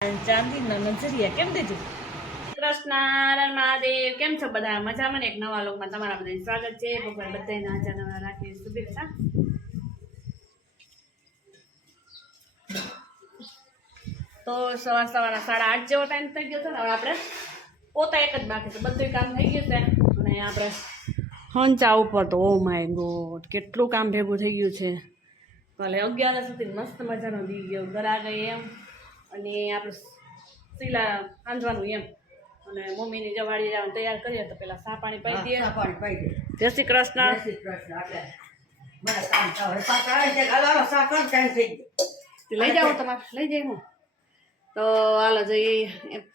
ચાંદીના નજરિયા કેમ દેજો કૃષ્ણ મહાદેવ કેમ છો બધા મજામાં ને એક નવા લોકમાં તમારા બધાનું સ્વાગત છે ભગવાન બધાને આજા નવા રાખી શુભેચ્છા તો સવારના 8:30 જેવો ટાઈમ થઈ ગયો છે ને હવે આપણે પોતા એક જ બાકી છે બધું કામ થઈ ગયું છે અને આપણે હંચા ઉપર તો ઓ માય ગોડ કેટલું કામ ભેગું થઈ ગયું છે કાલે 11 સુધી મસ્ત મજાનો દી ગયો ઘરા ગઈ એમ અને આપણે શીલા આંધવાનું એમ અને મમ્મીની જવાડી જવાનું તૈયાર કરીએ તો પેલા સા પાણી પાઈ દઈએ જય શ્રી કૃષ્ણ લઈ જાઓ તમારે લઈ જાય હું તો હાલો જઈ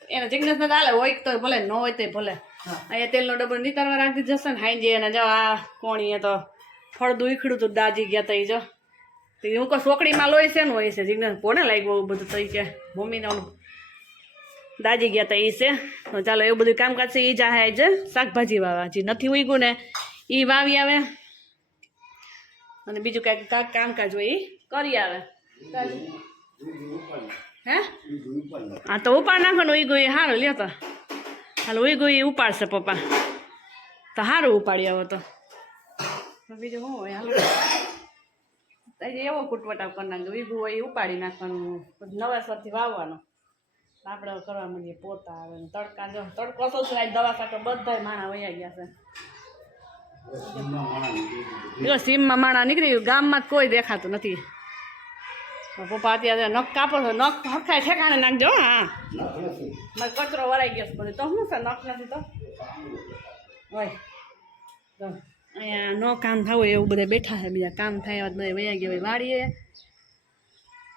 એને જિગ્નેશ ને હાલે હોય તો ભલે ન હોય તો ભલે અહીંયા તેલનો ડબ્બો નીતારવા રાખી જશે ને હાઈ જઈએ ને જો આ કોણીએ તો ફળદું ઈખડું તું દાજી ગયા તઈ જો તો હું કહું સોકડીમાં લોહી શેનું હોય છે જિગ્નેશ કોને લાગ્યું બધું તઈ કે મમ્મીને દાજી ગયા તા એ છે તો ચાલો એવું બધું કામકાજ છે એ જાહે જ શાકભાજી વાવવા જે નથી ઉગ્યું ને એ વાવી આવે અને બીજું કાંઈક કામકાજ હોય એ કરી આવે હે હા તો ઉપાડ નાખવાનું ઉગ્યું એ સારું લ્યો તો હાલ ઉગ્યું એ ઉપાડશે પપ્પા તો સારું ઉપાડી આવો તો બીજું શું હોય હાલ એવો કુટવટાવ કરી નાખજો ઉગ્યું હોય એ ઉપાડી નાખવાનું નવાસરથી વાવવાનું આપણે કરવા માંડીએ પોતા આવે ને તડકા જો તડકો તો દવા સાટો બધા માણા વયા ગયા છે સીમમાં માણા નીકળી ગામમાં કોઈ દેખાતું નથી પપ્પા અત્યારે નખ કાપો છો નખ હરખાય ઠેકાણે નાખજો હા મારે કચરો વરાઈ ગયો બધું તો શું છે નખ નથી તો હોય તો અહીંયા ન કામ થવું એવું બધા બેઠા છે બીજા કામ થાય બધા વયા ગયા હોય વાળીએ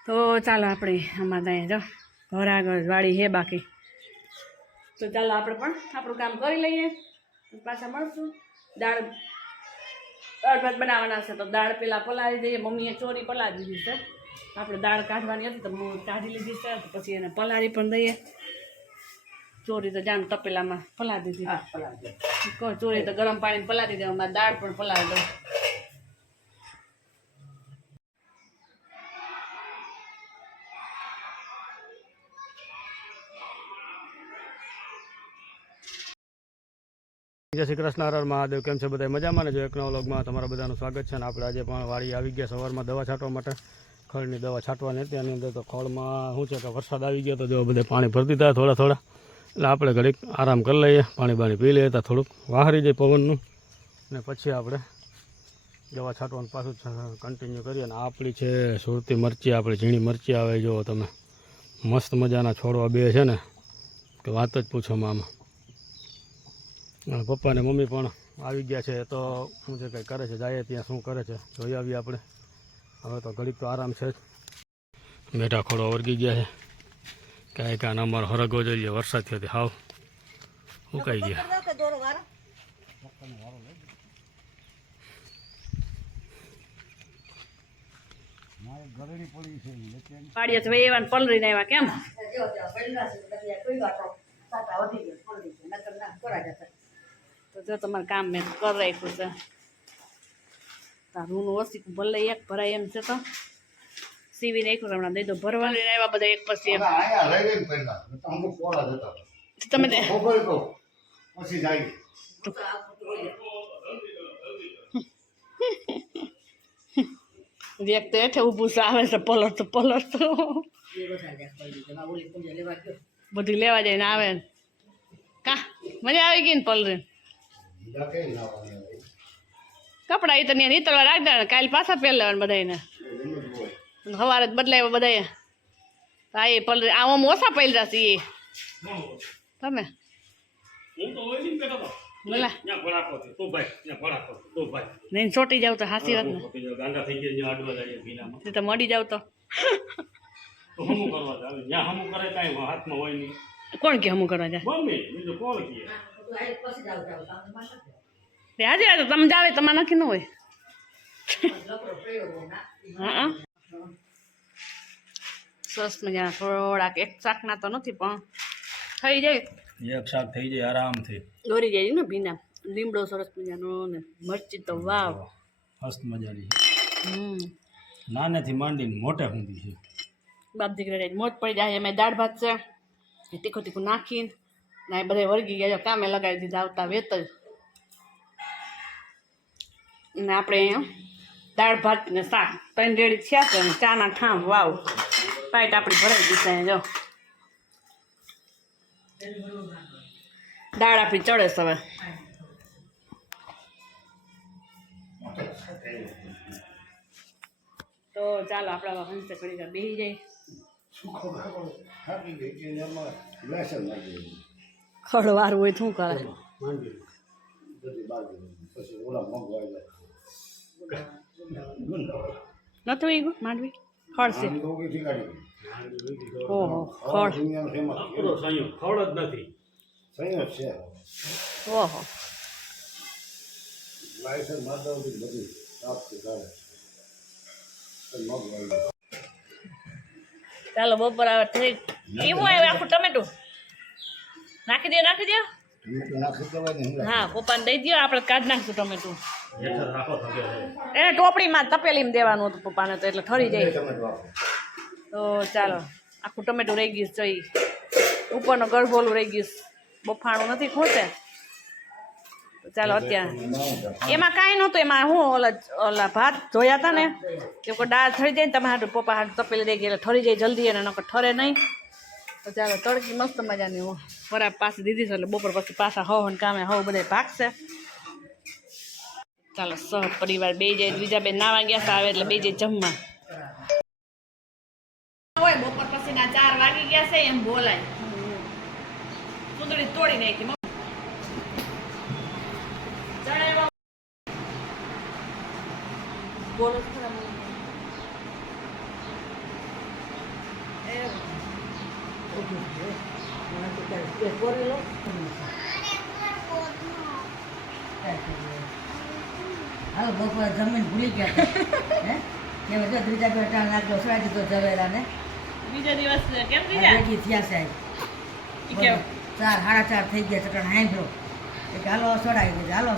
તો ચાલો આપણે આમાં ત્યાં જો ઘર આગળ વાડી હે બાકી તો ચાલો આપણે પણ આપણું કામ કરી લઈએ પાછા મળશું દાળ ભાત બનાવવાના છે તો દાળ પેલા પલાળી દઈએ મમ્મીએ ચોરી પલાળી દીધી છે આપણે દાળ કાઢવાની હતી તો હું કાઢી લીધી છે તો પછી એને પલાળી પણ દઈએ ચોરી તો જાણ તપેલામાં પલાળી દીધી ચોરી તો ગરમ પાણી પલાળી દે અમારે દાળ પણ પલાળી દઉં જય શ્રી કૃષ્ણ હર મહાદેવ કેમ છે બધા મજામાં ને જો એક નવા વ્લોગમાં તમારા બધાનું સ્વાગત છે ને આપણે આજે પણ વાડી આવી ગયા સવારમાં દવા છાંટવા માટે ખળની દવા છાંટવાની હતી એની અંદર તો ખળમાં શું છે કે વરસાદ આવી ગયો તો જો બધે પાણી ભરતી દીધા થોડા થોડા એટલે આપણે ઘડીક આરામ કરી લઈએ પાણી બાણી પી લઈએ તો થોડુંક વાહરી જાય પવનનું ને પછી આપણે દવા છાંટવાનું પાછું કન્ટિન્યુ કરીએ અને આપણી છે સુરતી મરચી આપણી ઝીણી મરચી આવે જો તમે મસ્ત મજાના છોડવા બે છે ને કે વાત જ પૂછોમાં આમાં પપ્પા ને મમ્મી પણ આવી ગયા છે તો શું છે કંઈ કરે છે જાય ત્યાં શું કરે છે જોઈ આવીએ આપણે હવે તો ઘડીક તો આરામ છે જ બેઠા ખોડો વર્ગી ગયા છે કાંઈ કાન અમારો હરગો જોઈએ વરસાદ થયો હાવ ઉકાઈ ગયા પાડીએ તો એવા પલરીને આવ્યા કેમ તો જો તમારે કામ મેં કરી રાખ્યું છે તારું ઓછી ભલે એક ભરાય એમ છે તો સીવી નાખ્યું હમણાં દઈ દો ભરવા લઈને આવ્યા બધા એક પછી તમે એક તો હેઠે ઊભું છે આવે છે પલર તો બધી લેવા જાય ને આવે કા મજા આવી ગઈ ને પલરે કપડા એ તો ત્યાં નીતરવા રાખી દે કાલે પાછા પહેર લેવાને બધાને સવારે બદલાવ્યા બધા હા એ પલરે આમ ઓછા પહેર્યા છે એ તમે નહીં ચોટી જાવ તો હાસી વાત ને તો મળી જાવ તો કોણ કે હમું કરવા જાય આજે તમે જાવે તમારે નક્કી ન હોય હા સરસ મજાના થોડાક એક શાકના તો નથી પણ થઈ જાય એક શાક થઈ જાય આરામથી દોરી જાય ને ભીના લીમડો સરસ મજાનો ને મરચી તો વાવ મસ્ત મજાની નાનેથી માંડીને મોટે સુધી છે બાપ દીકરા મોજ પડી જાય. એમાં દાળ ભાત છે તીખું તીખું નાખીને ને એ બધા વળગી ગયા કામે લગાવી દીધા આવતા વેત જ. ને આપણે અહીંયા દાળ ભાત ને શાક 3 રેડી થયા છે. ચાના ઠામ વાવ પાઇટ આપણી ભરાઈ દીધી છે. જો દાળ આપણી ચડે છે હવે. તો ચાલો આપણા હંસે ઘડી બેસી જાય. ખડવાર હોય શું કરે નથી હોય માંડવી ખડ છે. ઓહો ખડ ખડ જ નથી. ઓહો ચાલો બપોર આવે થઈ એવું આવે આખું ટમેટું નાખી દે. હા પપ્પાને દઈ દો આપણે કાઢી નાખશું ટમેટું. એને ટોપડીમાં તપેલીમાં દેવાનું હતું પપ્પાને તો એટલે ઠરી જાય. તો ચાલો આખું ટમેટું રહી ગયું છે. ઉપરનો ગળગોલું રહી ગયું બફાણું નથી ખોટે. તો ચાલો અત્યારે એમાં કાંઈ નહોતું. એમાં હું ઓલા ભાત ધોયા હતા ને એ દાળ ઠરી જાય ને તમે હાટું પપ્પા હાટું તપેલી દઈ ગયા ઠરી જાય જલ્દી અને નકર ઠરે નહીં. તો ચાલો તડકી મસ્ત મજાની હું બરાબર પાસે દીધી છે એટલે બપોર પછી પાછા હવ કામે હવ બધા ભાગશે. ચાલો સહ પરિવાર બે જાય. બીજા બે નાવા ગયા આવે એટલે બે જાય જમવા હોય. બપોર પછી ના 4 વાગી ગયા છે એમ બોલાય. સુંદરી તોડી નાખી બોલો હાલો બપોર જમીન ભૂલી ગયા હે કે ત્રીજા બે ટાણ નાખલો સડાઈ દીધો ઝવેરા ને. બીજા દિવસ કેમ થયા સાહેબ 4 સાડા 4 થઈ ગયા ચટણ હાંભળો એટલે હાલો સડાવી દીધો હાલો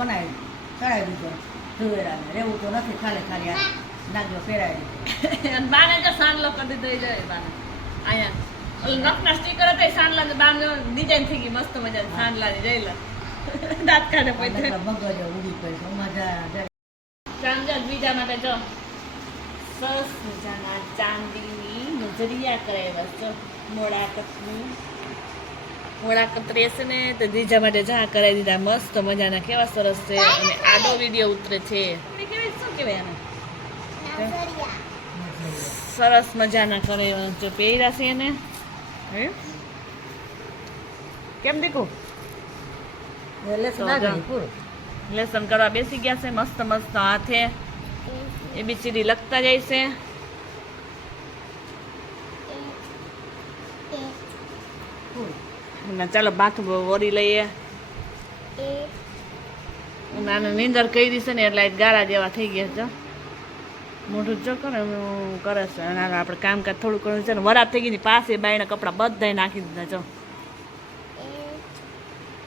બનાવી સડાવી દીધો ઝવેરા ને. રહેવું તો નથી ખાલી આ નાખલો પહેરાવી દીધો. બાને જો સાંડલો કરી દીધો જાય બાને અહીંયા નખના સ્ટીકર હતા સાંડલા બાન ડિઝાઇન થઈ ગઈ મસ્ત મજાની સાંડલાની જઈલા દાંત કાઢે પછી મગજ ઉડી પડી મજા. ચાંદા બીજા માટે જો સરસ મજાના ચાંદીની નજરિયા કરાવ્યા છે. મોડા કતરી છે ને તો બીજા માટે જા કરાવી દીધા મસ્ત મજાના. કેવા સરસ છે અને આડો વિડીયો ઉતરે છે. શું કહેવાય આને સરસ મજાના કરાવ્યા છે. પહેર્યા છે એને કેમ દીકું લેસન કરવા બેસી ગયા છે. મસ્ત મસ્ત હાથે ABCD લખતા જાય છે. ચાલો માથું વળી લઈએ. નાનું નીંદર કરી છે ને એટલે ગાળા જેવા થઈ ગયા છે. મોઢું જો કરે છે અને આપણે કામકાજ થોડું કરવું છે ને. વરાપ થઈ ગઈ પાસે બાયના કપડાં બધા નાખી દીધા જો.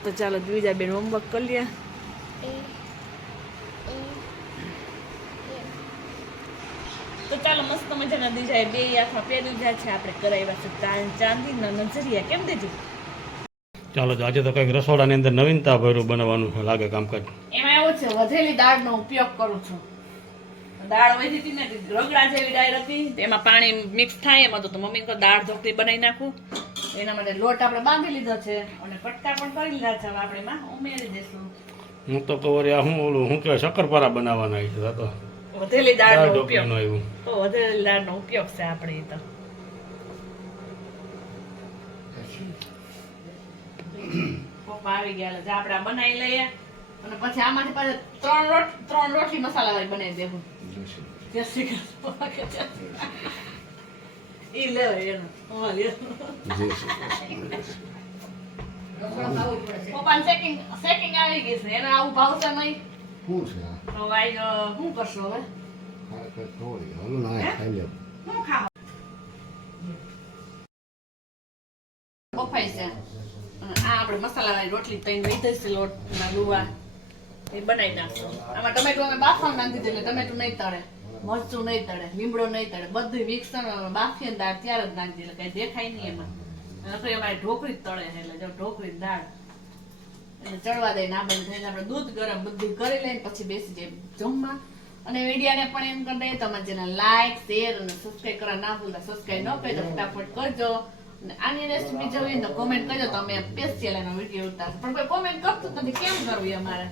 તો ચાલો બીજા બેન હોમવર્ક કરી લે. તો ચાલો મસ્ત મજાના બીજા બે આખા પહેલું જાય છે આપણે કરાવ્યા છે ચાંદીના નજરિયા. કેમ દેજું ચાલો આજે તો કંઈક રસોડાની અંદર નવીનતા ભર્યું બનાવવાનું લાગે કામકાજ. એમાં એવું છે વધેલી દાળનો ઉપયોગ કરું છું. દાળ વધી હતી ને રગડા જેવી દાળ હતી એમાં પાણી મિક્સ થાય એમાં તો મમ્મી તો દાળ ઢોકળી બનાવી નાખું. એના માટે લોટ આપણે બાંધી લીધો છે અને પટકા પણ કરી લીધા છે. હવે આપણે એમાં ઉમેરી દઈશું. હું તો વળી આ હું કહેવાય શક્કરપારા બનાવવાના છે. તો વધેલી દાળનો ઉપયોગ આવ્યું તો વધેલી દાળનો ઉપયોગ છે આપણે તો. પપ્પા આવી ગયા એટલે આપણે બનાવી લઈએ અને પછી આમાંથી પાછા 3 રોટલી મસાલા વાળી બનાવી દેવું. જય શ્રી કૃષ્ણ. ઈ લેવાય એનું પપ્પાને સેટિંગ આવી ગઈ છે. એને આવું ભાવશે નહીં. તો આઈ શું કરશો હવે? શું ખાવ બફાઈ છે. આ આપણે મસાલાવાળી રોટલી તઈને વૈધે છે લોટના લુવા એ બનાવી નાખશું. આમાં ટમેટું અમે બાફવા નાખી દીધું એટલે ટમેટું નહીં તળે. મરચું નહીં તળે, લીમડો નહીં તળે, બધું મિક્સ બાફીએ ને દાળ ત્યારે જ નાખી દે, એટલે કઈ દેખાય નહીં એમાં. અને તો અમારે ઢોકળી જ તળે છે, એટલે જો ઢોકળી ને દાળ એટલે ચડવા દઈને આ બધું થઈને આપણે દૂધ ગરમ બધું કરી લઈને પછી બેસી જઈએ જમવા. અને વિડીયોને પણ એમ કરી દઈએ, તમારે જેને લાઈક શેર અને સબસ્ક્રાઈબ કરવા ના ભૂલતા, સબસ્ક્રાઈબ ન કરી તો ફટાફટ કરજો. અને આની રેસીપી જોવી તો કોમેન્ટ કરજો, તો અમે સ્પેશિયલ એનો વિડીયો ઉતારશું. પણ કોઈ કોમેન્ટ કરતું નથી, કેમ કરવું અમારે?